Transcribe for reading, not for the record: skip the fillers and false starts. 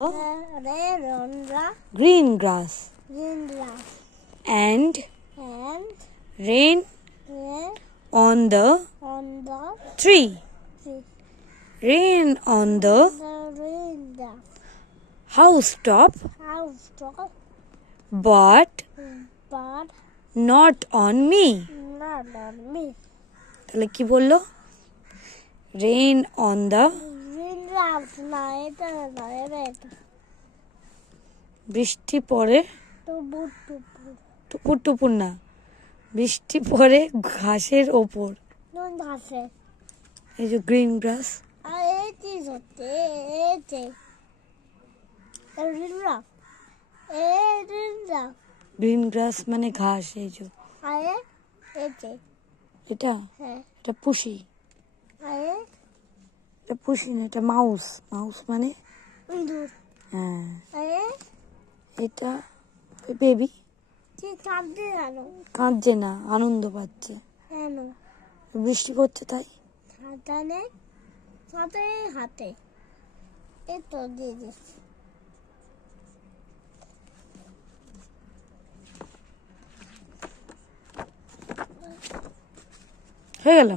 red on the green grass. green grass. And And rain rain on the on the tree. tree. Rain on the The rain the housetop, house top, but but not on me. not on me. তাহলে কি বললো? Rain on the Green grass না এটা না এটা বৃষ্টি পড়ে টুপুর টুপুর টুপুর টুপুর না, বৃষ্টি পড়ে ঘাসের ওপর। কোন ঘাসে? এই যে গ্রিন গ্রাস। আর এই হচ্ছে এই যে গ্রিন গ্রাস এই গ্রিন গ্রাস গ্রিন গ্রাস মানে ঘাস। এই যে আর এই যে এটা হ্যাঁ এটা পুষি। আর এটা পুষি না, এটা মাউস। মাউস মানে ইঁদুর। হ্যাঁ, আর এটা বেবি। কি কাঁদছে কেন? কাঁদছে না, আনন্দ পাচ্ছে। কেন? বৃষ্টি পড়ছে তাই। হাতে নেই হাতে হাতে এই তো দিয়ে দিচ্ছি। হয়ে গেল।